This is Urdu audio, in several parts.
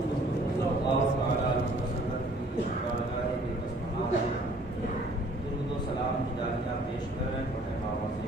اللہ تعالیٰ کی بارگاہ بسمات درود و سلام کی داعیاں پیش کریں بڑے بابا سے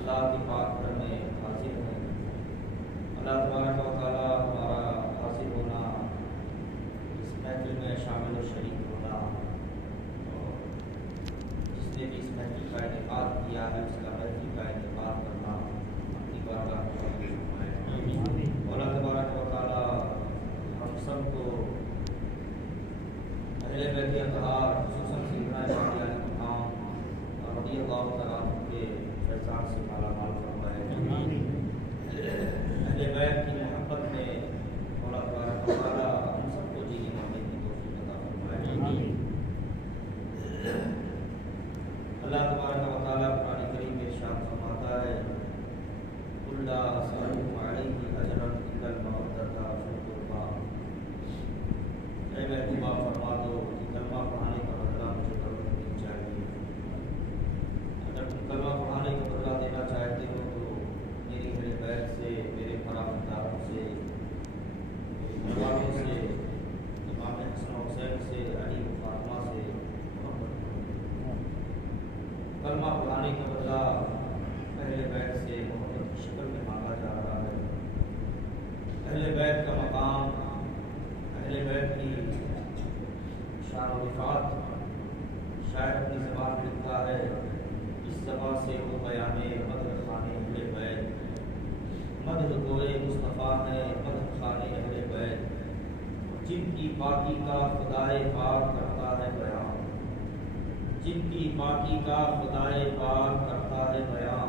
اللہ کی پاک گھر میں حاضر ہیں۔ اللہ تبارک و تعالیٰ ہمارا حاضر ہونا، اس محفل میں شامل و شریک ہونا، اور جس نے بھی اس محفل کا انعقاد کیا ہے اس کا محفل کا انعقاد کرنا اپنی بارگاہ میں قبول فرمائے۔ اللہ تبارک و تعالیٰ ہم سب کو اہل بیت اطہار خصوصاً سیدنا امام علی مقام رضی اللہ تعالیٰ عنہ کے فیضان سے مالا مال فرمائے۔ اہل بیت کی محبت میں مولا تبارک و تعالیٰ ہم سب کو جینے مرنے کی توفیق عطا فرمائے۔ اللہ تبارک و تعالیٰ قرآن کریم میں ارشاد فرماتا ہے قل لا اسألکم علیہ اجرا الا المودۃ فی القربی۔ اے محبوبہ فرما دو کہ کلمہ پڑھانے کا بدلہ مجھے قبول نہیں چاہیے۔ اگر تم کلمہ پڑھانے کا بدلہ دینا چاہتے ہو تو میری اہل بیت سے، میرے فرزنداروں سے، میرے گھر والوں سے، امام حسن و حسین سے، علی و فاطمہ سے محبت کرو۔ کلمہ پڑھانے کا بدلہ اہل بیت سے محبت کی شکل میں مانگا جا رہا ہے۔ اہل بیت کا مقام، اہل بیت کی شان و رفعت شاید اپنی زبان میں لکھتا ہے، اس زبان سے وہ بیان مدح خانے اہل بیت، مدح گوئے مصطفیٰ ہے مدح خانے اہل بیت، جن کی پاکی کا خدائے پاک کرتا ہے بیان، جن کی پاکی کا خدائے پاک کرتا ہے بیان،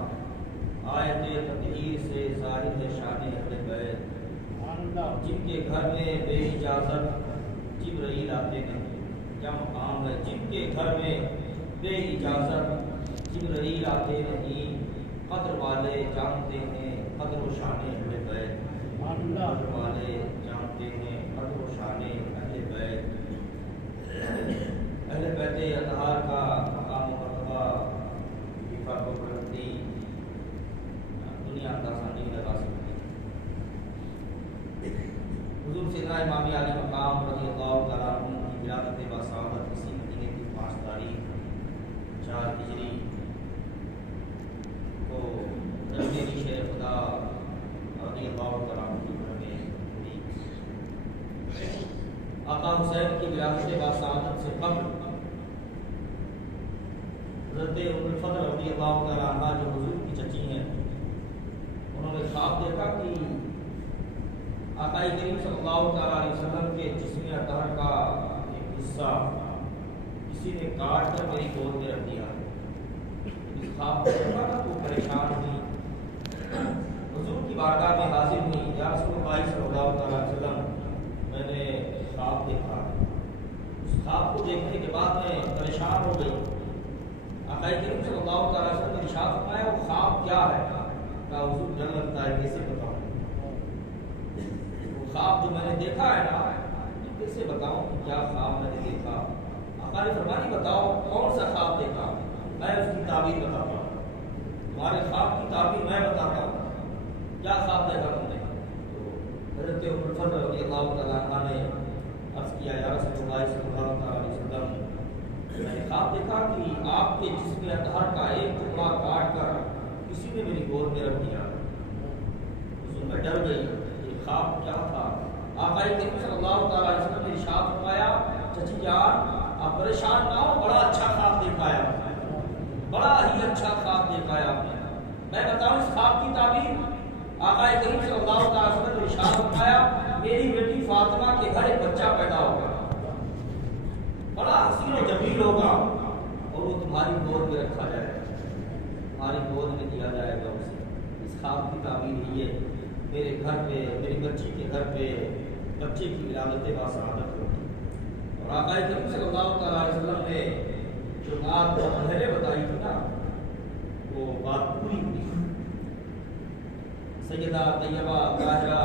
آیت تطہیر سے ظاہر ہے شان اہل بیت، جن کے گھر میں بے اجازت جبرائیل آتے نہیں۔ کیا مقام ہے؟ جن کے گھر میں بے اجازت جبرائیل آتے نہیں، قدر والے جانتے ہیں قدر و شان اہل بیت، قدر والے جانتے ہیں قدر و شان اہل بیت۔ اہل بیت اطہار کا مقام و مرتبہ کی فرق و بلندی دنیا اندازہ نہیں لگا سکتی۔ حضور سیدنا امام علی مقام رضی اللہ تعالیٰ عنہ کی ولادت باسعادت اسی مہینے کی 5 تاریخ 4 ہجری کو رجب شیر خدا رضی اللہ تعالیٰ عنہ کی گھر میں ہوئی۔ آقا حسین کی ولادت باسعادت سے قبل حضرت ام الفضل رضی اللہ تعالیٰ عنہ جو حضور کی چچی ہیں، انہوں نے خواب دیکھا کہ آقا کریم صلی اللہ تعالیٰ علیہ وسلم کے جسم اطہر کا ایک حصہ کسی نے کاٹ کر میری گود میں رکھ دیا۔ اس خواب کو دیکھا نا تو پریشان ہوئی، حضور کی بارگاہ میں حاضر ہوئی، یا رسول اللہ صلی اللہ تعالیٰ علیہ وسلم میں نے خواب دیکھا۔ اس خواب کو دیکھنے کے بعد میں پریشان ہو گئی۔ آقا کریم صلی اللہ تعالیٰ علیہ وسلم نے ارشاد فرمایا وہ خواب کیا ہے؟ کہا حضور ڈر لگتا ہے کیسے بتاؤں؟ خواب جو میں نے دیکھا ہے نا، کیسے بتاؤں کہ کیا خواب میں نے دیکھا؟ آقا نے فرمایا بتاؤ کون سا خواب دیکھا، میں اس کی تعبیر بتاتا ہوں، تمہارے خواب کی تعبیر میں بتاتا ہوں، کیا خواب دیکھا تم نے؟ تو حضرت ام الفضل رضی اللہ تعالیٰ عنہ نے عرض کیا یا رسول اللہ صلی اللہ تعالیٰ علیہ وسلم، میں نے خواب دیکھا کہ آپ کے جسم اطہر کا ایک ٹکڑا کاٹ کر کسی نے میری گود میں رکھ دیا۔ اس میں ڈر گئی، خواب کیا تھا؟ آقا کریم صلی اللہ تعالیٰ علیہ وسلم نے ارشاد فرمایا چچی جان آپ پریشان نہ ہو، بڑا اچھا خواب دیکھا ہے آپ نے، بڑا ہی اچھا خواب دیکھا ہے آپ نے۔ میں بتاؤں اس خواب کی تعبیر؟ آقا کریم صلی اللہ تعالیٰ علیہ وسلم نے ارشاد فرمایا میری بیٹی فاطمہ کے گھر ایک بچہ پیدا ہوگا، بڑا حسین و جمیل ہوگا، اور وہ تمہاری گود میں رکھا جائے گا، تمہاری گود میں دیا جائے گا اسے۔ اس خواب کی تعبیر یہ ہے، میرے گھر پہ، میری بچی کے گھر پہ بچے کی ولادت باسعادت ہوگی۔ اور آقا کریم صلی اللہ تعالیٰ علیہ وسلم نے جو بات پہلے بتائی تھی نا وہ بات پوری ہوئی۔ سیدہ طیبہ طاہرہ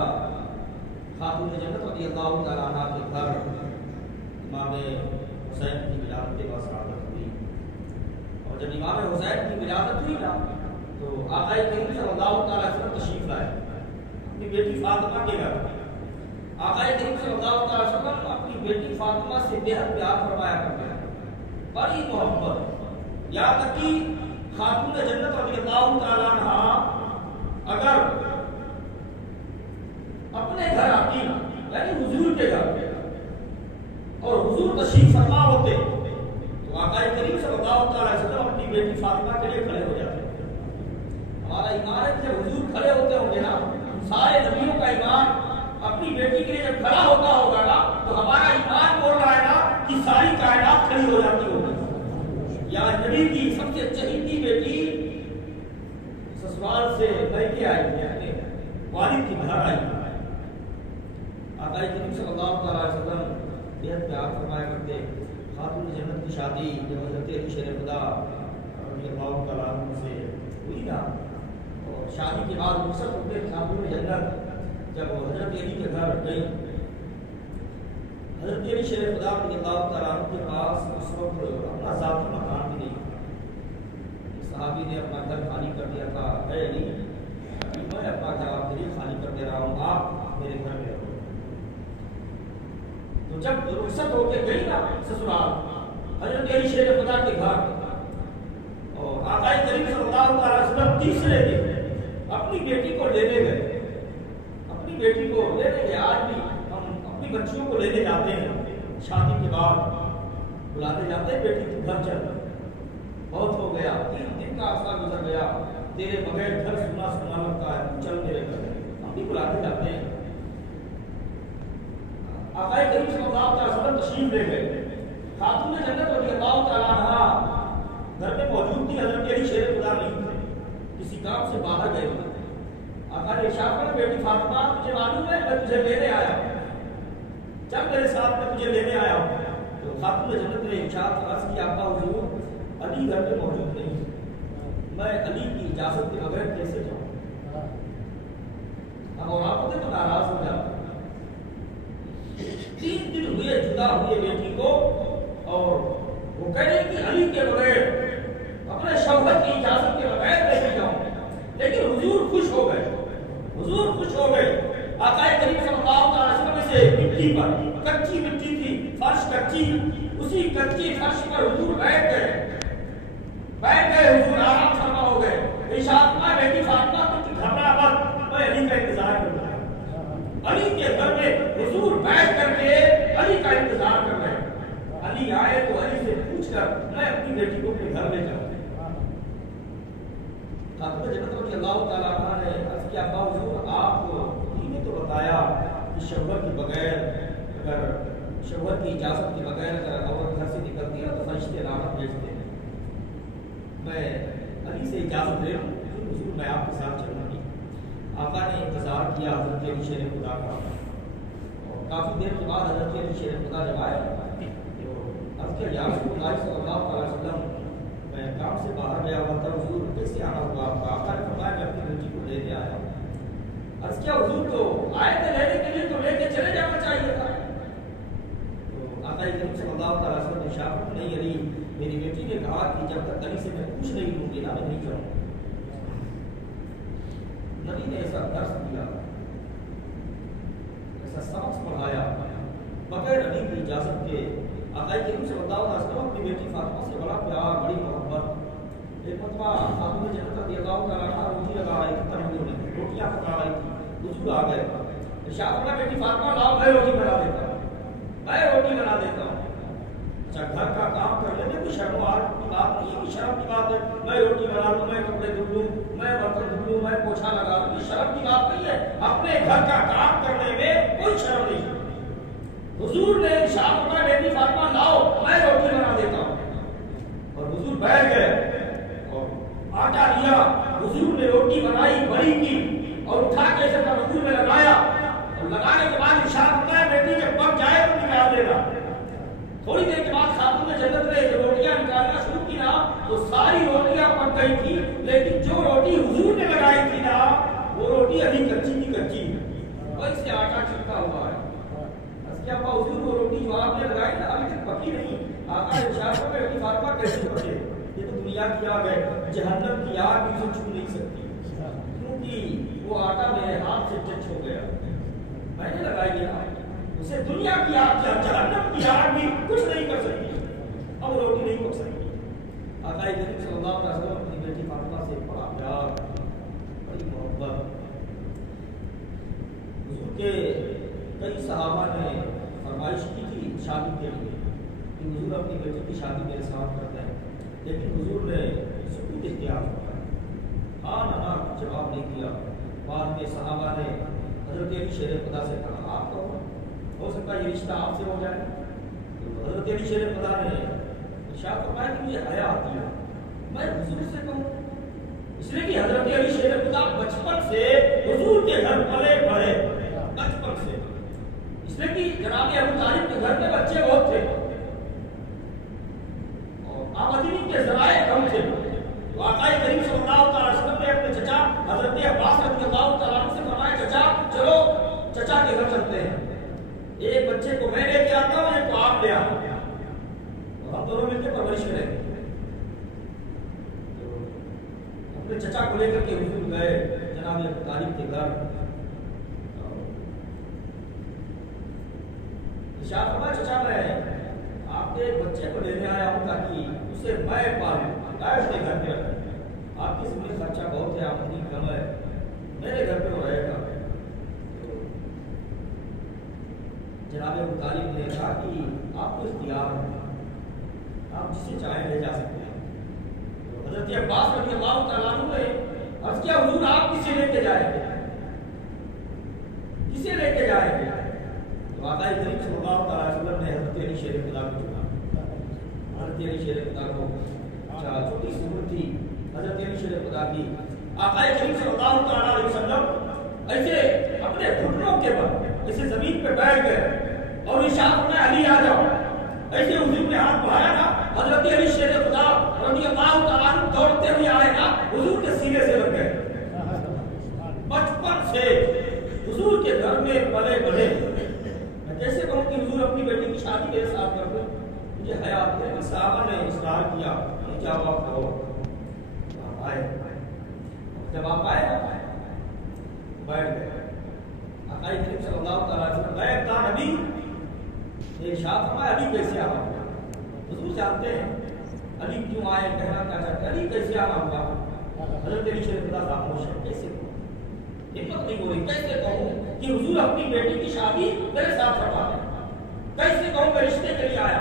خاتون جنت رضی اللہ تعالیٰ عنہ کے گھر امام حسین کی ولادت باسعادت ہوئی۔ اور جب امام حسین کی ولادت ہوئی نا تو آقا کریم صلی اللہ تعالیٰ علیہ وسلم تشریف لائے اپنی بیٹی فاطمہ کے گھر۔ آقا کریم صلی اللہ تعالیٰ علیہ وسلم اپنی بیٹی فاطمہ سے بے حد پیار فرمایا کرتے ہیں، بڑی محبت، یہاں تک کہ خاتون جنت رضی اللہ تعالیٰ عنہ اگر اپنے گھر آتی یعنی حضور کے گھر اور حضور تشریف فرما ہوتے تو آقا کریم صلی اللہ تعالیٰ علیہ وسلم اپنی بیٹی فاطمہ کے لیے کھڑے ہو جاتے۔ ہمارا ایمان ہے کہ جب حضور کھڑے ہوتے ہوں گے نا، سارے نبیوں کا ایمان اپنی بیٹی کے لیے جب کھڑا ہوتا ہوگا نا تو ہمارا ایمان بول رہا ہے نا کہ ساری کائنات کھڑی ہو جاتی ہوگی۔ یا نبی کی سب سے چہیتی بیٹی سسرال سے میکے آئی ہے، اپنے والد کی گھر آئی ہے۔ آقا کریم صلی اللہ تعالیٰ علیہ وسلم بے حد پیار فرمایا کرتے۔ خاتون جنت کی شادی جب حضرت علی شیر خدا رضی اللہ تعالیٰ عنہ سے ہوئی نا اور شادی کے بعد رخصت ہوتے خاتون جنت جب حضرت علی کے گھر گئی، حضرت علی شیر خدا رضی اللہ تعالیٰ عنہ کے پاس اس وقت اپنا ذاتی مکان بھی نہیں، صحابی نے اپنا گھر خالی کر دیا تھا، اے علی میں اپنا گھر آپ کے لیے خالی کر دے رہا ہوں، آپ میرے گھر میں رہو۔ تو جب رخصت ہو کے گئی نا سسرال حضرت علی شیر خدا کے گھر، اور آقا کریم صلی اللہ علیہ وسلم تیسرے دن اپنی بیٹی کو لینے گئے، اپنی بیٹی کو لینے گئے۔ آج بھی ہم اپنی بچیوں کو لینے جاتے ہیں، شادی کے بعد بلاتے جاتے ہیں، بیٹی تو گھر چل، بہت ہو گیا، 3 دن کا عرصہ گزر گیا، تیرے بغیر گھر سنا سنا لگتا ہے، چل میرے گھر، ہم بھی بلاتے جاتے ہیں۔ آقا کریم صلی اللہ علیہ وسلم تشریف لے گئے، خاتون جنت رضی اللہ تعالیٰ عنہ گھر میں موجود تھی، حضرت علی شیر خدا نہیں تھے، کسی کام سے باہر گئے ہوئے۔ آقا نے ارشاد فرمایا بیٹی فاطمہ تجھے معلوم ہے میں تجھے لینے آیا ہوں، جب میرے ساتھ میں تجھے لینے آیا ہوں۔ تو خاتون جنت نے ارشاد عرض کیا ابا حضور علی گھر میں موجود نہیں، میں علی کی اجازت کے بغیر کیسے جاؤں؟ اب اور آپ ہوتے تو ناراض ہو جاتے۔ 3 دن ہوئے جدا ہوئے بیٹی کو، اور وہ کہہ رہے کہ علی کے بغیر اپنے شوہر کی اجازت کے بغیر نہیں جاؤں، لیکن حضور خوش ہو گئے، حضور خوش ہو گئے۔ آقا کریم صلی اللہ علیہ وسلم سے مٹی پر، کچی مٹی تھی، فرش کچی، اسی کچی فرش پر حضور بیٹھ گئے حضور آرام فرما ہو گئے۔ ارشاد فرمایا بیٹی فاطمہ تم گھبرا مت، میں علی کا انتظار کروں گا۔ علی کے گھر میں حضور بیٹھ کر کے علی کا انتظار کر رہے ہیں، علی آئے تو علی سے پوچھ کر میں اپنی بیٹی کو اپنے گھر لے جاؤں۔ خاتون جنت رضی اللہ تعالیٰ عنہ نے عرض کیا ابا حضور آپ نے تو بتایا کہ شوہر کے بغیر، اگر شوہر کی اجازت کے بغیر اگر عورت گھر سے نکلتی ہے تو فرشتے لعنت بھیجتے ہیں، میں علی سے اجازت لے لوں حضور میں آپ کے ساتھ چلوں گی۔ آقا نے انتظار کیا حضرت علی شیر خدا کا، اور کافی دیر کے بعد حضرت علی شیر خدا جب آئے تو عرض کیا یا رسول اللہ صلی اللہ علیہ وسلم میں کام سے باہر گیا ہوا تھا، حضور کیسے آنا ہوا آپ کا؟ آقا نے فرمایا میں اپنی بیٹی کو لینے آیا ہوں۔ عرض کیا حضور تو آئے تھے لینے کے لیے تو لے کے چلے جانا چاہیے تھا۔ تو آقا کریم صلی اللہ تعالیٰ علیہ وسلم نے ارشاد نہیں علی میری بیٹی نے کہا کہ جب تک علی سے میں پوچھ نہیں لوں گی نا میں نہیں جاؤں۔ نبی نے ایسا درس دیا، ایسا سبق پڑھایا بغیر علی کی اجازت کے۔ آقا کریم صلی اللہ علیہ وسلم اپنی بیٹی فاطمہ سے بڑا پیار، بڑی محبت۔ ایک مرتبہ خاتون جنت رضی اللہ تعالیٰ عنہ روٹی لگا رہی تھی، تنور میں روٹیاں پکا رہی تھی، حضور آ گئے، ارشاد فرمایا بیٹی فاطمہ لاؤ میں روٹی بنا دیتا ہوں، میں روٹی بنا دیتا ہوں۔ اچھا گھر کا کام کر لینے کوئی شرم و حیا کی بات نہیں ہے، کہ شرم کی بات ہے میں روٹی بنا لوں، میں کپڑے دھل لوں، میں برتن دھل لوں، میں پوچھا لگا لوں، یہ شرم کی بات نہیں ہے۔ اپنے گھر کا کام کرنے میں کوئی شرم نہیں۔ حضور نے ارشاد فرمایا بیٹی فاطمہ لاؤ میں روٹی بنا دیتا ہوں، اور حضور بیٹھ گئے اور آٹا لیا، حضور نے روٹی بنائی، بڑی کی اور اٹھا کے اسے تندور میں لگایا، اور لگانے کے بعد ارشاد ہوتا ہے بیٹی جب پک جائے تو نکال دینا. تھوڑی دیر کے بعد خاتون جنت نے جو روٹیاں نکالنا شروع کی نا تو ساری روٹیاں پک گئی تھی، لیکن جو روٹی حضور نے لگائی تھی نا وہ روٹی ابھی کچی کی کچی اور اس سے آٹا چھپکا ہوا ہے. اس کے ابا حضور وہ روٹی جو آپ نے لگائی نا ابھی تک پکی نہیں. آقا ارشاد فرماتے ہیں بیٹی فاطمہ کیسے پکے؟ یہ تو دنیا کی آگ ہے، جہنم کی آگ بھی اسے چھو نہیں سکتی، کیونکہ وہ آٹا میرے ہاتھ سے ٹچ ہو گیا، میں نے لگائی ہے. اسے دنیا کی آگ جہنم کی آگ بھی کچھ نہیں کر سکتی، اب روٹی نہیں پک سکتی. آقا کریم صلی اللہ علیہ وسلم اپنی بیٹی فاطمہ سے بڑا پیار، بڑی محبت. حضور کے کئی صحابہ نے فرمائش کی تھی شادی کے لیے کہ حضور اپنی بیٹی کی شادی میرے ساتھ کرتے ہیں، لیکن حضور نے سکوت اختیار کیا، ہاں نہ جواب نہیں دیا. بعد میں صحابہ نے حضرت علی شیر خدا سے کہا آپ کہو، ہو سکتا ہے یہ رشتہ آپ سے ہو جائے. تو حضرت علی شیر خدا نے ارشاد فرمایا کہ مجھے حیا آتی ہے میں حضور سے کہوں، اس لیے کہ حضرت علی شیر خدا بچپن سے حضور کے گھر پلے بڑھے، بچپن سے. اس لیے کہ جناب ابو طالب کے گھر میں بچے بہت تھے اور آمدنی کے ذرائع کم تھے. تو آقا کریم صلی اللہ علیہ وسلم نے اپنے چچا حضرت عباس رضی اللہ تعالیٰ عنہ سے فرمایا چچا چلو چچا کے گھر چلتے ہیں، ایک بچے کو میں لے کے آتا ہوں ایک کو آپ لے آتا ہوں اور ہم دونوں مل کے پرورش کریں گے. اپنے چچا کو لے کر کے حضور گئے جناب ابو طالب کے گھر. ارشاد فرمایا چچا میں آپ کے ایک بچے کو لینے آیا ہوں تاکہ اسے میں پالوں، اس کے گھر پہ آپ کی زندگی خرچہ بہت ہے، آمدنی کم ہے، میرے گھر پہ وہ رہے گا. جناب ابو طالب نے کہا کہ آپ کو اختیار ہے، آپ جسے چاہیں لے جا سکتے ہیں. حضرت عباس رضی اللہ تعالیٰ عنہ نے عرض کیا حضور آپ کسے لے کے جائیں گے، کسے لے کے جائیں گے؟ تو آقا کریم صلی اللہ علیہ وسلم نے حضرت علی شیر خدا کو چنا. حضرت علی شیر خدا کو چھوٹی سی عمر تھی حضرت علی شیر خدا کی. آقا کریم صلی اللہ علیہ وسلم ایسے اپنے گھٹنوں کے بل ایسے زمین پہ بیٹھ گئے اور ارشاد میں علی آ جاؤ. ایسے حضور نے ہاتھ بڑھایا نا حضرت علی شیر خدا رضی اللہ تعالیٰ عنہ دوڑتے ہوئے آئے نا حضور کے سینے سے لگ گئے. بچپن سے حضور کے گھر میں پلے بڑھے. میں کیسے کہوں کہ حضور اپنی بیٹی کی شادی میرے ساتھ کر دو، مجھے حیات ہے. صحابہ نے اصرار کیا جب آپ کرو آپ آئے. جب آپ آئے بیٹھ گئے. آقا کریم صلی اللہ تعالیٰ علیہ وسلم غیب دان ابھی ارشاد فرمایا ابھی کیسے آنا ہوا. حضور جانتے ہیں علی کیوں آئے، کہنا کیا چاہتے ہیں، علی کیسے آنا ہوا. حضرت علی شیر خدا خاموش ہے، کیسے کہوں، ہمت نہیں ہو رہی، کیسے کہوں کہ حضور اپنی بیٹی کی شادی میرے ساتھ کروا دیں، کیسے کہوں میں رشتے کے لیے آیا.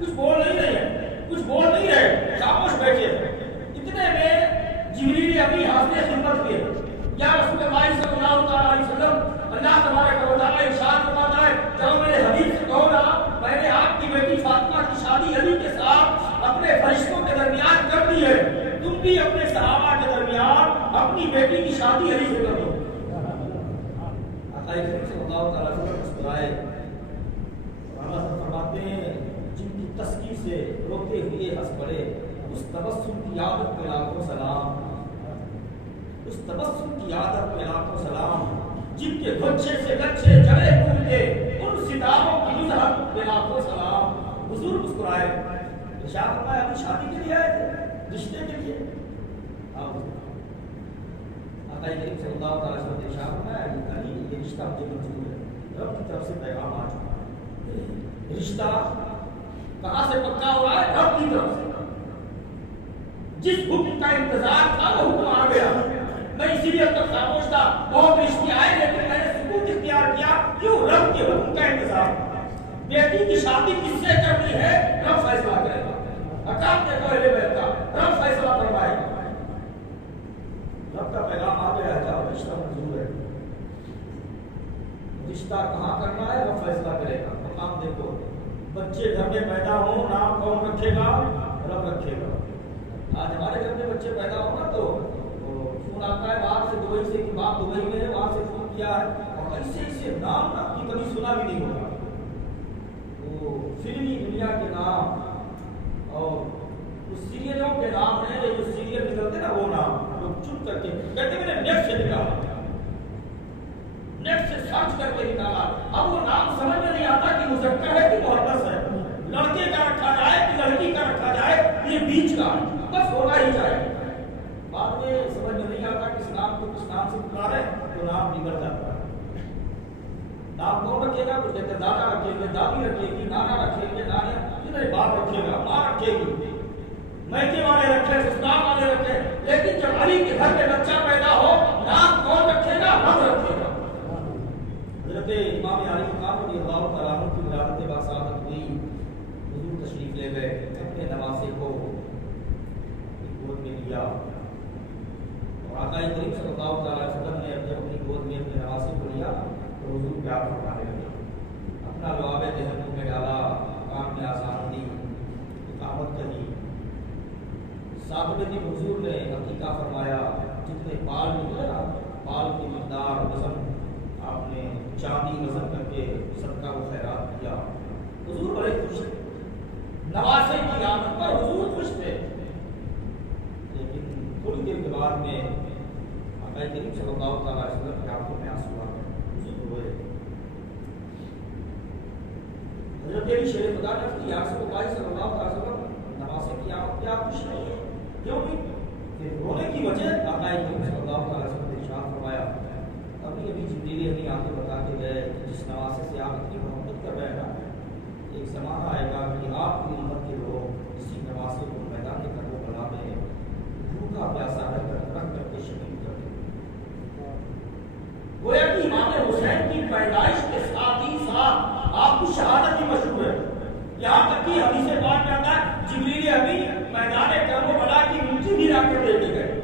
کچھ بول نہیں رہے، کچھ بول نہیں رہے، خاموش بیٹھے. اتنے میں جبریل ابھی حاضر خدمت کے یا رسول اللہ صلی اللہ علیہ وسلم اللہ تبارک و تعالیٰ ارشاد فرماتا ہے چلو میرے حبیب سے کہو نا میں نے آپ کی بیٹی فاطمہ کی شادی علی کے ساتھ اپنے فرشتوں کے درمیان کر دی ہے، تم بھی اپنے صحابہ کے درمیان اپنی بیٹی کی شادی علی سے کر دو. آقا کریم صلی اللہ تعالیٰ علیہ وسلم مسکرائے. اللہ فرماتے ہیں جن کی تسکین سے روتے ہوئے ہنس پڑے اس تبسم کی عادت پہ لاکھوں سلام، اس تبسم کی عادت پہ لاکھوں سلام. جن کے گچھے سے گچھے جڑے ٹوٹے ان ستاروں کی نظر پہ لاکھوں سلام. حضور مسکرائے. ارشاد فرمایا ابھی شادی کے لیے آئے تھے، رشتے کے لیے. آقا کریم صلی اللہ تعالیٰ وسلم نے ارشاد فرمایا علی یہ رشتہ مجھے منظور ہے، رب کی طرف سے پیغام آ چکا ہے. رشتہ کہاں سے پکا ہو رہا ہے؟ رب کی طرف سے. جس حکم کا انتظار تھا وہ حکم آ گیا. میں اسی لیے تک خاموش تھا، بہت رشتے آئے لیکن میں نے سکوت اختیار کیا. کیوں؟ رب کے حکم کا انتظار. بیٹی کی شادی کس سے کرنی ہے رب فیصلہ کرے گا. حکام کے پہلے بیٹھا رب فیصلہ کروائے گا. رب کا پیغام آ گیا، جاؤ رشتہ منظور ہے. رشتہ کہاں کرنا ہے رب فیصلہ کرے گا. مقام دیکھو، بچے گھر میں پیدا ہوں نام کون رکھے گا؟ رب رکھے گا. آج ہمارے گھر میں بچے پیدا ہو نا تو فون آتا ہے باہر سے دبئی سے کہ باپ دبئی میں ہے، وہاں سے فون کیا ہے اور اور ایسے ایسے نام آپ کی کبھی سنا بھی نہیں ہوگا، وہ فلمی دنیا کے نام اور اس سیریلوں کے نام ہیں، جو سیریل نکلتے نا وہ نام لوگ چن کر کے کہتے میں نے نیٹ سے نکالا، نیٹ سے سرچ کر کے نکالا، اب وہ نام سمجھ میں نہیں آتا کہ مذکر ہے کہ مؤنث ہے، لڑکے کا رکھا جائے کہ لڑکی کا رکھا جائے، یہ بیچ کا بس ہونا ہی چاہیے۔ بعد میں سمجھ میں نہیں آتا کس نام کو کس نام سے پکارے تو نام بگڑ جاتا ہے۔ نام کون رکھے گا؟ کچھ کہتے دادا رکھیں گے، دادی رکھے گی، نانا رکھیں گے، نانا کتنے باپ رکھے گا، ماں رکھے گی، میکے والے رکھے، سسرال والے رکھے، لیکن جب علی کے گھر میں بچہ پیدا ہو نام کون رکھے گا؟ ہم رکھے گا۔ حضرت امام علی مقام رضی اللہ تعالیٰ عنہ کی ولادت باصادت ہوئی، حضور تشریف لے گئے، اپنے نواسے کو گود میں لیا، اور آقا کریم صلی اللہ تعالیٰ علیہ وسلم نے جب اپنی گود میں اپنے نواسے کو لیا تو حضور پیار فرمانے لگے، اپنا لعاب ذہن میں ڈالا، کام میں آسان دی، اقامت کری، ساتویں دن حضور نے عقیقہ فرمایا، جتنے بال نکلے نا بال کی مقدار وزن آپ نے چاندی وزن کر کے صدقہ و خیرات کیا۔ حضور بڑے خوش تھے، نواسے کی آمد پر حضور خوش تھے، لیکن تھوڑی دیر کے بعد میں آقا کریم صلی اللہ تعالیٰ علیہ وسلم کی آنکھوں میں آنسو آ گئے، حضور روئے۔ حضرت علی شیر خدا نے کی یا رسول اللہ صلی اللہ علیہ وسلم نواسے کی آمد کیا خوش نہیں ہے؟ کیوں نہیں؟ پھر رونے کی وجہ آقا کریم صلی اللہ علیہ وسلم نے ارشاد فرمایا، ابھی ابھی جبریل اپنی آنکھیں بتا کے گئے جس نواسے سے آپ اتنی محبت کر رہے ہیں نا، ایک زمانہ آئے گا کہ آپ کی امت کے لوگ اسی نواسے کو میدان کربلا میں بھوکا پیاسا رکھ کر کے شہید کر دیں۔ گویا کہ امام حسین کی پیدائش کے ساتھ ہی ساتھ آپ کی شہادت بھی مشہور ہے، یہاں تک کہ حدیث پاک میں آتا ہے جبریل امین میدان کربلا کی مٹی بھی لا کر دے کے گئے،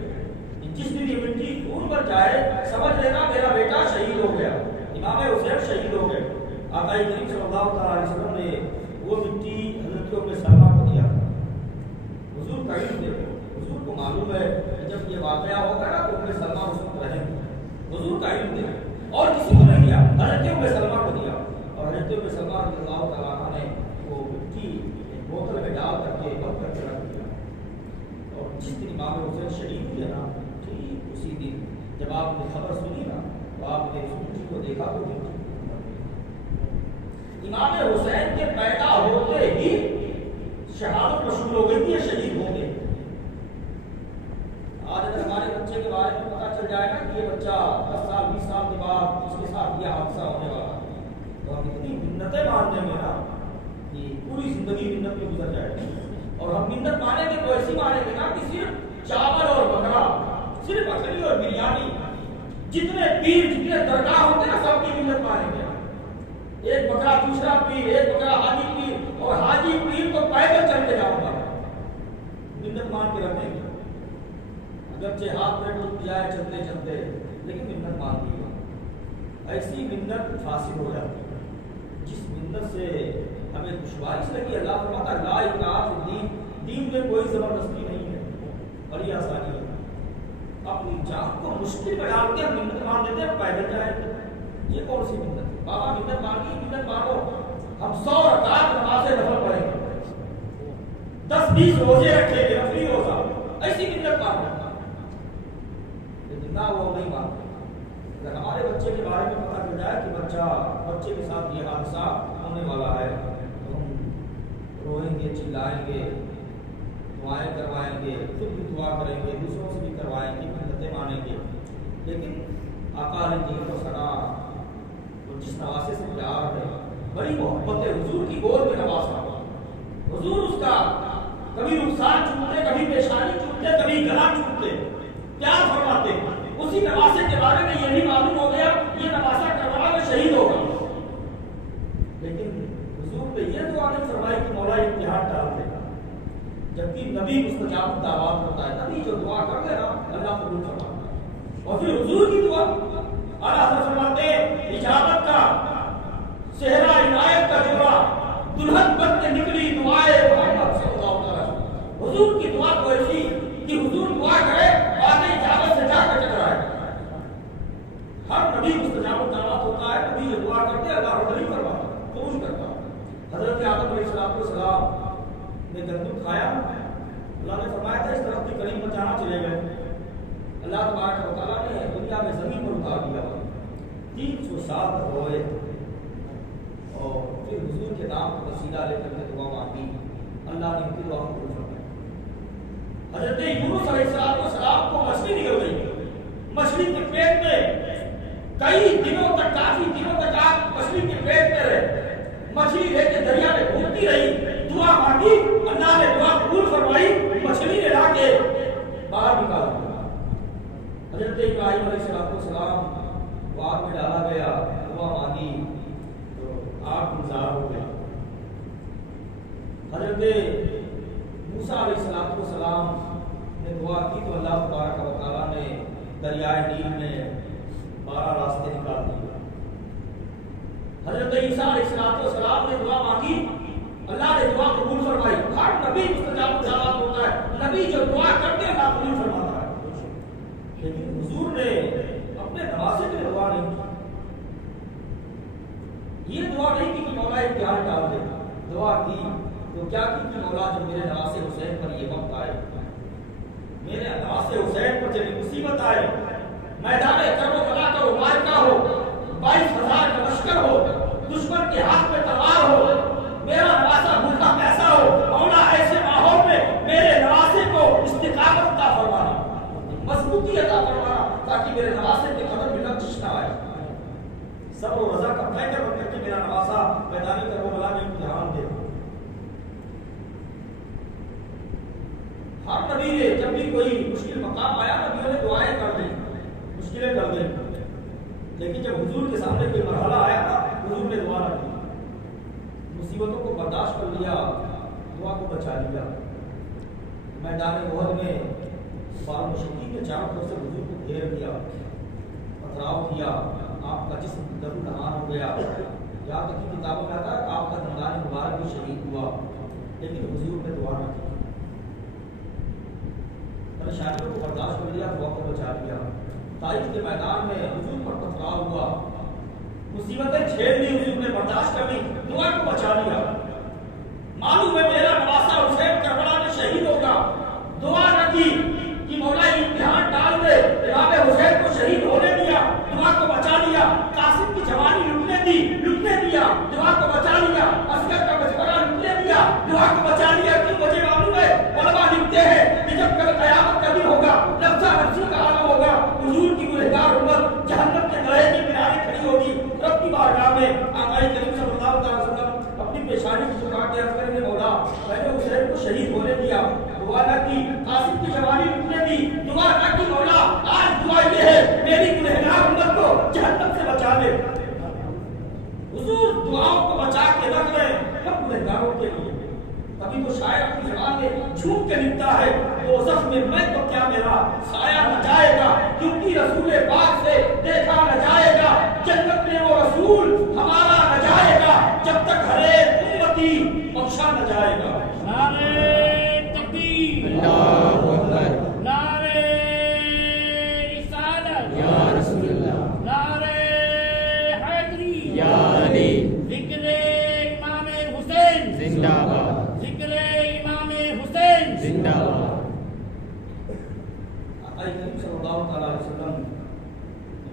جس دن یہ مٹی خون پر جائے سمجھ لینا میرا بیٹا شہید ہو گیا، امام حسین شہید ہو گئے۔ آقا کریم صلی اللہ علیہ وسلم نے وہ مٹی حضرت ام سلمہ کو دیا، حضور کا علم دے، حضور کو معلوم ہے کہ جب یہ واقعہ ہوگا نا تو ام سلمہ اس وقت رہیں گے، حضور کا علم دے، اور کسی کو نہیں دیا، حضرت ام سلمہ کو دیا، اور حضرت ام سلمہ رضی اللہ تعالیٰ عنہ نے وہ مٹی بوتل میں ڈال کر کے بند کر کے رکھ دیا، اور جس دن امام حسین شہید ہوئے نا ٹھیک اسی دن جب آپ نے خبر سنی نا تو آپ نے اس مٹی کو دیکھا تو امام حسین کے پیدا ہوتے ہی شہادت مشہور ہو گئی تھی، یہ شہید ہو گئے۔ آج اگر ہمارے بچے کے بارے میں پتا چل جائے نا کہ یہ بچہ 10 سال 20 سال کے بعد اس کے ساتھ یہ حادثہ ہونے والا تو ہم اتنی منتیں مان دیں گے نا کہ پوری زندگی منت میں گزر جائے گی، اور ہم منت مانیں گے تو ایسی مانیں گے نا کہ صرف چاول اور بکرا، صرف بکری اور بریانی، جتنے پیر جتنے درگاہ ہوتے ہیں سب کی منت مانیں گے، ایک بکرا دوسرا پیر، ایک بکرا حاجی پیر، اور حاجی پیر کو پیدل چل کے جاؤں گا، منت مان کے رکھیں گے، اگرچہ ہاتھ پیر ٹوٹ جائے چلتے چلتے لیکن منت مان دی ہے۔ ایسی منت فاسد ہو جاتی ہے جس منت سے ہمیں دشواری لگی، اللہ فرماتا ہے لا اکراہ فی الدین، دین میں کوئی زبردستی نہیں ہے، بڑی آسانی ہے، اپنی جان کو مشکل میں ڈال کے منت مان دیتے ہیں پیدل جائیں گے، یہ کون سی منت ہے؟ بابا منت مانگی، منت مانو، ہم 100 رکعت نماز نفل پڑھیں گے، 10-20 روزے رکھیں گے، نفلی روزہ، ایسی منت مانو، لیکن نہ وہ نہیں مانتے۔ اگر ہمارے بچے کے بارے میں پتہ چل جائے کہ بچے کے ساتھ یہ حادثہ ہونے والا ہے تو ہم روئیں گے، چلائیں گے، دعائیں کروائیں گے، خود بھی دعا کریں گے، دوسروں سے بھی کروائیں گے، منتیں مانیں گے، لیکن آقا نے دین و ثنا اور جس نواسے سے پیار ہے، بڑی محبت ہے، حضور کی گود میں نواسا، حضور اس کا کبھی رخسار چومتے، کبھی پیشانی چومتے، کبھی گلا چومتے، پیار فرماتے، اسی نواسے کے بارے میں یہ بھی معلوم ہو گیا یہ نواسا کربلا میں شہید ہوگا، لیکن حضور نے یہ دعا نہیں فرمائی کہ مولا امتحان ڈال دے گا، جبکہ نبی مستجاب دعوات ہوتا ہے، نبی جو دعا کر دے نا اللہ قبول فرماتا ہے، اور پھر حضور کی دعا اللہ فرماتے اجابت کا صحرا عنایت کا جوڑا دلہن بن کے نکلی دعائے محمد صلی اللہ علیہ وسلم، حضور کی دعا تو ایسی کہ حضور دعا کرے بعد اجابت سے جا کر ٹکرائے، ہر نبی مستجاب دعوات ہوتا نے گندم کھایا، اللہ نے فرمایا تھا اس طرف کے قریب بچانا چلے گئے، اللہ تبارک و تعالیٰ نے دنیا میں زمین پر اتار دیا، 300 سال تک روئے اور پھر حضور کے نام کو وسیلہ لے کر کے دعا مانگی، اللہ نے ان کی دعا قبول فرمایا۔ حضرت یونس علیہ السلام کو مچھلی نکل گئی، مچھلی کے پیٹ میں کئی دنوں تک، کافی دنوں تک آپ مچھلی کے پیٹ میں رہے، مچھلی لے کے دریا میں گھومتی رہی، دعا مانگی، اللہ نے دعا قبول فرمائی، مچھلی نے لا کے باہر نکال دیا۔ حضرت ابراہیم علیہ السلام کو آگ میں ڈالا گیا، دعا مانگی تو آگ گلزار ہو گیا۔ حضرت موسیٰ علیہ السلام نے دعا کی تو اللہ تبارک و تعالیٰ نے دریائے نیل میں 12 راستے نکال دیے۔ حضرت عیسیٰ علیہ السلام نے دعا مانگی، اللہ نے دعا قبول فرمائی۔ ہر نبی مستجاب الدعوات ہوتا ہے، نبی جو دعا کرتے ہیں اللہ قبول فرماتا ہے، لیکن حضور نے اپنے نواسے کے لیے دعا نہیں کی، یہ دعا نہیں کی کہ مولا امتحان ڈال دے، دعا کی تو کیا کی کہ مولا جب میرے نواسے حسین پر یہ وقت آئے، میرے نواسے حسین پر جب مصیبت آئے، میدان کربلا کا وہ معرکہ ہو، 22,000 کا لشکر ہو، دشمن کے ہاتھ میں تلوار ہو، میرا نواسا بھوکا پیسا ہو، مولا ایسے ماحول میں میرے نواسے کو استقامت عطا فرمانا، مضبوطی عطا فرمانا، تاکہ میرے نواسے کے قدم میں لغزش نہ آئے، صبر و رضا کا فیکر بن کر کے میرا نواسا میدان کربلا میں امتحان دے۔ ہر نبی نے جب بھی کوئی مشکل مقام آیا، نبیوں نے دعائیں کر دی، مشکلیں کر دی، لیکن جب حضور کے سامنے کوئی مرحلہ آیا نا، حضور نے دعا نہ کی، مصیبتوں کو برداشت کر لیا، دعا کو بچا لیا۔ میدان احد میں کفار مشرکین نے چاروں طرف سے حضور کو گھیر دیا، پتھراؤ کیا، آپ کا جسم لہو لہان ہو گیا، یہاں تک کہ کتابوں میں آتا ہے آپ کا دندان مبارک بھی شہید ہوا، لیکن حضور نے دعا نہ کی، پریشانیوں کو برداشت کر لیا، دعا کو بچا لیا۔ طائف کے میدان میں حضور پر پتھراؤ ہوا، مصیبتیں جھیل لی، حضور نے برداشت کر لی، دعا کو بچا لیا۔ معلوم ہے میرا نواسا حسین کربلا میں شہید ہوگا، دعا نہ کی کہ مولا امتحان ڈال دے، امام حسین کو شہید ہونے دیا، دعا کو بچا لیا۔ قاسم کی جوانی لٹنے دیا، دعا کو بچا لیا۔ اصغر کا بچپنا لٹنے دیا، دعا کو بچا لیا۔ کیوں؟ مجھے معلوم ہے علماء لکھتے ہیں کہ جب کل قیامت کا دن ہوگا، نفسا نفسی کا عالم ہوگا، حضور کی گنہگار امت جہنم کے گڑھے کے کنارے کھڑی ہوگی، رب کی بارگاہ میں آقا کریم صلی اللہ علیہ وسلم اپنی پیشانی کی جھکا کے عرض کریں گے، مولا میں نے حسین کو شہید ہونے دیا، دعا نہ کی، قاسم کی جوانی لٹنے دی، دعا نہ کی، مولا آج دعا یہ ہے میری گنہگار امت کو جہنم سے بچا لے۔ حضور دعاؤں کو بچا کے رکھ رہے ہیں کب گنہگاروں کے لیے۔ کبھی تو شاعر اپنی زبان میں جھوم کے لکھتا ہے، تو زخم میں تو کیا میرا سایہ نہ جائے گا، کیونکہ رسول پاک سے دیکھا نہ جائے گا، جنت میں وہ رسول ہمارا نہ جائے گا، جب تک ہر ایک امتی بخشا نہ جائے گا۔ نعرہ تکبیر، اللہ اکبر، نعرہ رسالت، یا رسول اللہ، نعرہ حیدری، یا علی، ذکر امام حسین زندہ باد، ذکر امام حسین زندہ باد۔ آقا کریم صلی اللہ تعالیٰ علیہ وسلم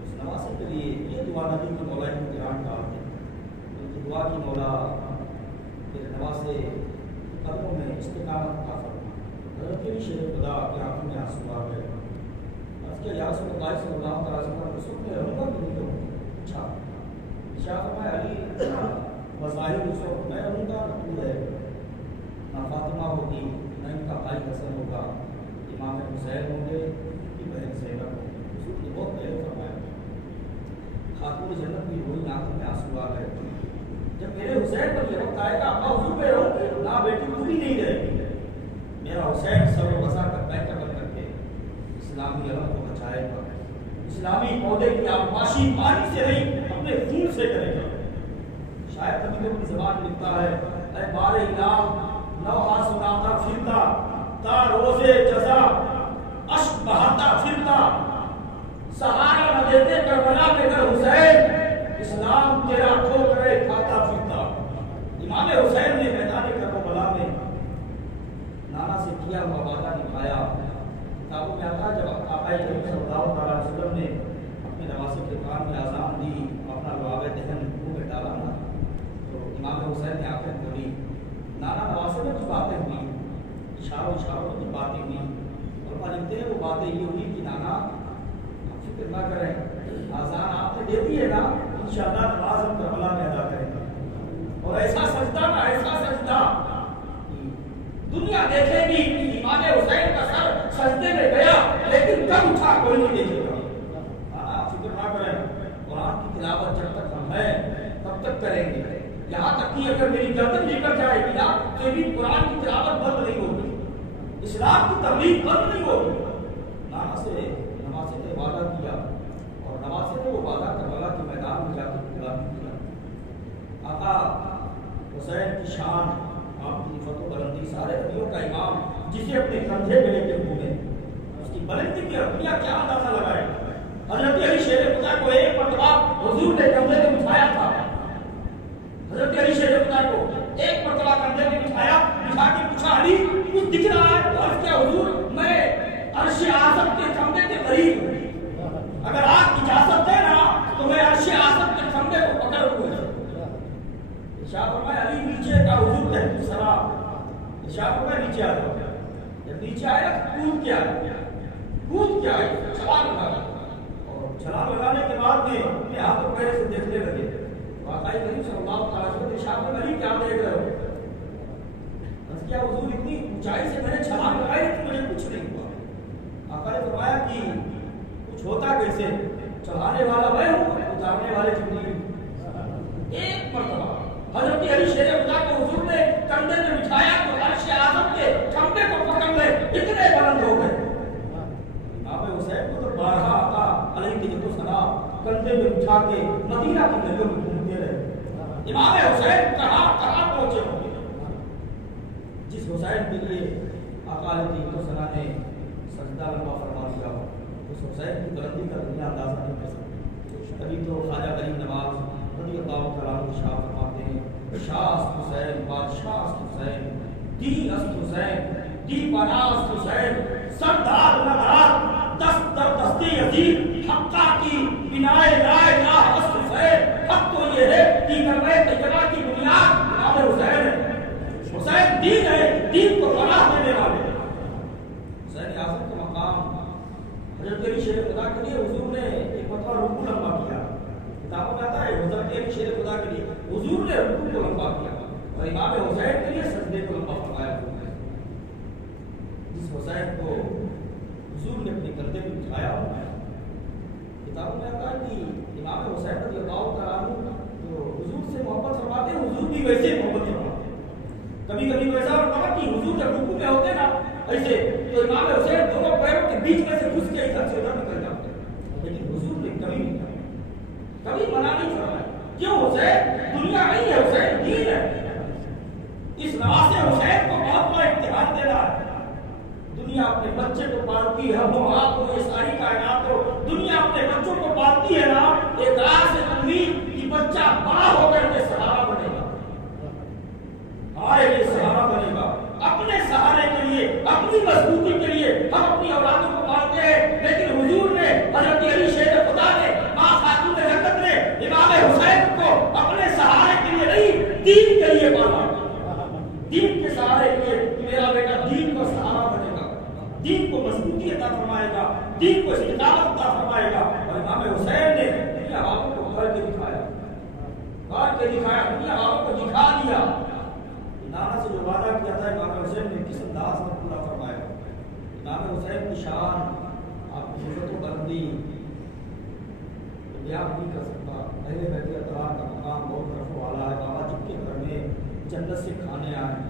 اس نواسے کے لیے یہ دعا نہ دی کہ مولا امتحان ڈال دے، بلکہ دعا کی مولا میرے نواسے قدموں میں استقامت عطا فرما۔ حضرت علی شیر خدا کی آنکھوں میں آنسو آ گئے، عرض کیا یا رسول اللہ صلی اللہ تعالیٰ علیہ وسلم، رسول میں رہوں گا کہ نہیں رہوں گا؟ پوچھا شاہ فرمایا علی بظاہر رسول میں رہوں گا نہ تو رہے گا، نہ فاطمہ ہوگی نہ ان کا بھائی حسن ہوگا، امام حسین ہوں گے، ان کی بہن زینب ہوگی۔ رسول نے بہت پہلے فرمایا، خاتون جنت کی روئی آنکھوں میں آنسو آ گئے، جب میرے حسین پر یہ وقت آئے گا ابا حضور پہ رہوں گی، نہ بیٹی تو بھی نہیں رہے گی، میرا حسین سر و وضع کا پیکر بن کر کے اسلامی علم کو بچائے گا، اسلامی پودے کی آبپاشی پانی سے نہیں اپنے خون سے کرے گا۔ شاید کبھی اپنی زبان میں لکھتا ہے، اے بار الہ نوحہ سناتا پھرتا، تا روزے جزا اشک بہاتا پھرتا، سہارا نہ دیتے کربلا میں گر حسین، اسلام تیرا ٹھوکرے کھاتا پھرتا۔ امام حسین نے میدان کربلا میں کیا ہوا وعدہ نبھایا. کتابوں میں آتا ہے جب آقا کریم صلی اللہ تعالیٰ علیہ وسلم نے اپنے نواسے کے کان میں اذان دی, اپنا لعاب دہن منہ میں ڈالا نا, تو امام حسین نے آنکھیں کھولی. نانا نواسے میں کچھ باتیں ہوئی, اشاروں میں کچھ باتیں ہوئی, اور لکھتے ہیں وہ باتیں یہ ہوئی کہ نانا فکر نہ کریں, اذان آپ نے دے دی ہے نا, انشاءاللہ نماز ہم کربلا میں ادا کریں گے. اور ایسا سجدہ نا, ایسا سجدہ دنیا دیکھے گی کہ امام حسین کا سر سجدے میں گیا لیکن کب اٹھا کوئی نہیں دیکھے گا. آپ فکر نہ کریں, قرآن کی تلاوت جب تک ہم ہیں تب تک کریں گے. یہاں تک کہ اگر میری گردن نکل جائے گی نا تو بھی قرآن کی تلاوت بند نہیں ہوگی, اسلام کی تبلیغ بند نہیں ہوگی. نواسے نے وعدہ کیا اور نواسے نے وہ وعدہ کربلا کے میدان میں جا کے پورا بھی کیا. آقا حسین کی شان, آپ کی فتح و بلندی, سارے نبیوں کا امام جسے اپنے کندھے میں لے کے گھومے, اس کی بلندی کی دنیا کیا اندازہ لگائے. حضرت علی شیر خدا کو ایک مرتبہ حضور نے کندھے میں بٹھایا تھا. حضرت علی شیر خدا کو ایک مرتبہ کندھے میں بٹھایا, بٹھا کے پوچھا علی کچھ دکھ رہا ہے؟ اور کیا حضور میں عرش اعظم کے کھمبے کے قریب ہوں, اگر آپ اجازت دیں نا تو میں عرش اعظم کے کھمبے کو پکڑ لوں. شاہ فرمایا علی نیچے کا حضور تحت سلام. شاہ فرمایا نیچے آ جاؤ. جب نیچے آیا کود کے آیا, چھلانگ لگا, اور چھلانگ لگانے کے بعد میں اپنے ہاتھوں پیر سے دیکھنے لگے. آقا کریم صلی اللہ علیہ وسلم نے شاہ فرمایا علی کیا دیکھ رہے ہو؟ کیا حضور اتنی اونچائی سے میں نے چھلانگ لگائی لیکن مجھے کچھ نہیں ہوا. آقا نے فرمایا کہ کچھ ہوتا کیسے, چڑھانے والا میں ہوں, اتارنے والے جبریل. ایک مرتبہ حضرت علی شیر خدا کو حضور نے کندھے میں بٹھایا تو عرش اعظم کے کھمبے کو پکڑ لے, اتنے بلند ہو گئے. امام حسین کو تو بارہا آقا علیہ السلام کندھے میں بٹھا کے مدینہ کی گلیوں میں گھومتے رہے. امام حسین کہاں پہنچے ہوں گے. جس حسین کے لیے آقا علیہ السلام نے سجدہ لمبا فرما دیا, اس حسین کی بلندی کا دنیا اندازہ نہیں کر سکتی. تبھی تو خواجہ غریب نواز رضی اللہ تعالیٰ عنہ شاہ فرماتے ہیں, شاہ است حسین, بادشاہ است حسین, دین است حسین, دیوانہ است حسین, سردار ندار دست در دستی یزید, حقہ کی بنائے لا الہ است حسین. حق تو یہ ہے کہ کلمہ طیبہ کی بنیاد امام حسین ہے. حسین دین ہے, دین کو فلاح دینے والے. حسین اعظم کا مقام حضرت علی شیر خدا کے لیے حضور نے ایک مرتبہ رکوع لمبا کیا. کتابوں میں آتا ہے حضرت علی شیر خدا کے لیے حضور نے رکوع کو لمبا کیا اور امام حسین کے لیے سجدے کو لمبا فرمایا. جس حسین کو حضور نے اپنے کندھے پہ بٹھایا, کتابوں میں آتا ہے کہ امام حسین رضی اللہ تعالیٰ عنہ تو حضور سے محبت فرماتے ہیں, حضور بھی ویسے محبت فرماتے ہیں. کبھی کبھی تو ایسا ہوتا ہے کہ حضور جب رکوع میں ہوتے نا ایسے تو امام حسین دونوں پیروں کے بیچ میں سے گھس کے ادھر سے ادھر نکل جاتے ہیں, لیکن حضور نے کبھی نہیں کہا, کبھی منع نہیں فرمایا. کیوں؟ حسین دنیا نہیں ہے, حسین دین ہے. اس نواسے حسین کو بہت بڑا امتحان دے رہا ہے. دنیا اپنے بچے کو پالتی ہے, ہم آپ کو یہ ساری کائنات کو دنیا اپنے بچوں کو پالتی ہے نا, ایک راز سے امید کہ بچہ بڑا ہو کر کے سہارا بنے گا, ہمارے لیے سہارا بنے گا. اپنے سہارے کے لیے, اپنی مضبوطی کے لیے ہم اپنی اولادوں کو پالتے ہیں, لیکن حضور نے, حضرت علی شیر خدا نے, ماں خاتون جنت نے امام حسین کو اپنے سہارے کے لیے نہیں دین کے لیے پالا. دین کے سہارے کے لیے میرا بیٹا دین کا سہارا بنے گا, دین کو مضبوطی عطا فرمائے گا, دین کو استقامت عطا فرمائے گا. اور امام حسین نے دنیا والوں کو کر کے دکھایا, دنیا والوں کو دکھا دیا. نانا سے جو وعدہ کیا تھا امام حسین نے کس انداز میں پورا فرمایا. امام حسین کی شان, آپ کی عزت و بلندی بیان نہیں کر سکتا. اہل بیت اطہار کا مقام بہت رفع والا ہے. بابا جن کے گھر میں جنت سے کھانے آئے,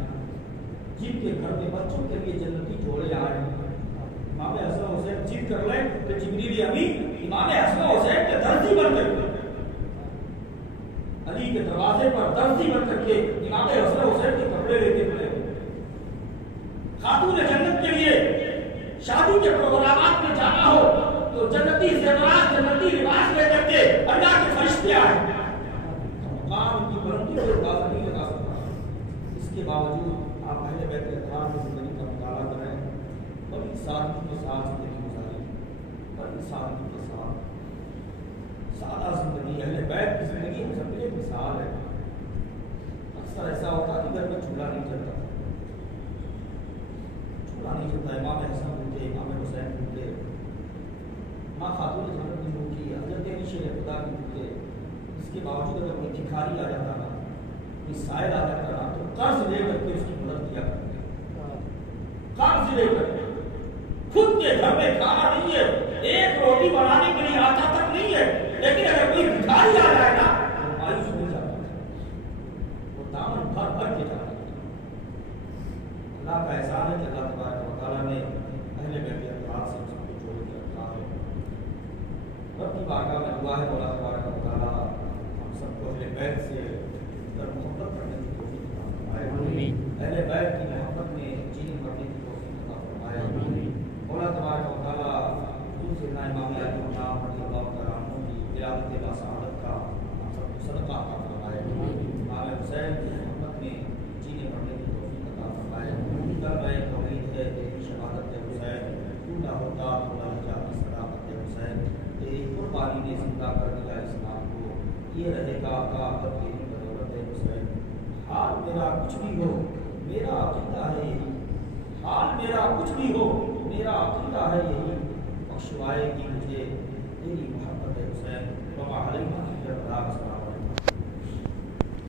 جن کے گھر میں بچوں کے لیے جنتی جوڑے آئے, امام حسن حسین ضد کر لیں کہ جبریل امین امام حسن حسین کے درزی بن گئے, علی کے دروازے پر درزی بن کر کے امام حسن حسین کے کپڑے لے کے ملے. خاتون جنت کے لیے شادی کے پروگرامات میں جانا ہو تو جنتی زیورات, جنتی لباس لے کر کے اللہ کے فرشتے آئے. مقام کی بلندی کو اندازہ نہیں لگا سکتا. اس کے باوجود آپ اہل بیت اطہار کی زندگی کا مطالعہ کریں, بڑی سادگی کے ساتھ زندگی گزاری، بڑی سادگی کے ساتھ سادہ زندگی، اہل بیت کی زندگی ہم سب کے لیے مثال ہے۔ اکثر ایسا ہوتا کہ گھر میں چولہا نہیں چلتا، چولہا نہیں چلتا، امام حسن ہوتے، امام حسین ہوتے، ماں خاتون جنت کی ہوتی، حضرت علی شیر خدا کی ہوتے، اس کے باوجود اگر کوئی بھکاری آ جاتا نا، کوئی سائل آ جاتا نا، تو قرض لے کر کے اس کی مدد کیا کرتے، قرض لے کر کے، خود کے گھر میں کھانا نہیں ہے، ایک روٹی بنانے کے لیے آٹا تک نہیں ہے، لیکن اگر کوئی بھکاری آ جائے نا تو مایوس ہو جاتا ہے، وہ دامن بھر بھر کے جاتا ہے۔ اللہ کا احسان ہے کہ اللہ تبارک و تعالیٰ نے اہل بیت کے افراد سے سب کو جوڑ کے رکھا ہے۔ رب کی بارگاہ میں دعا ہے مولا تبارک و تعالیٰ ہم سب کو اہل بیت سے در محبت کرنے کی توفیق عطا فرمائے، اہل بیت کی محبت میں جینے مرنے کی توفیق عطا فرمائے۔ مولا تبارک و تعالیٰ حضور سیدنا امام علی مقام رضی اللہ تعالیٰ عنہ کی ولادت باسعادت کا ہم سب کو صدقہ عطا فرمائے، امام حسین کی محبت میں جینے مرنے کی توفیق عطا فرمائے۔ کلمہ توحید ہے تیری شہادت حسین، تو نہ ہوتا تو نہ جاتی صداقت حسین، تیری قربانی نے زندہ کر دیا اسلام کو، یہ رہے گا قیامت تیری بدولت حسین۔ حال میرا کچھ بھی ہو میرا عقیدہ ہے یہی، حال میرا کچھ بھی ہو میرا عقیدہ ہے یہی، بخشوائے گی مجھے تیری محبت حسین۔ وما علینا الا البلاغ۔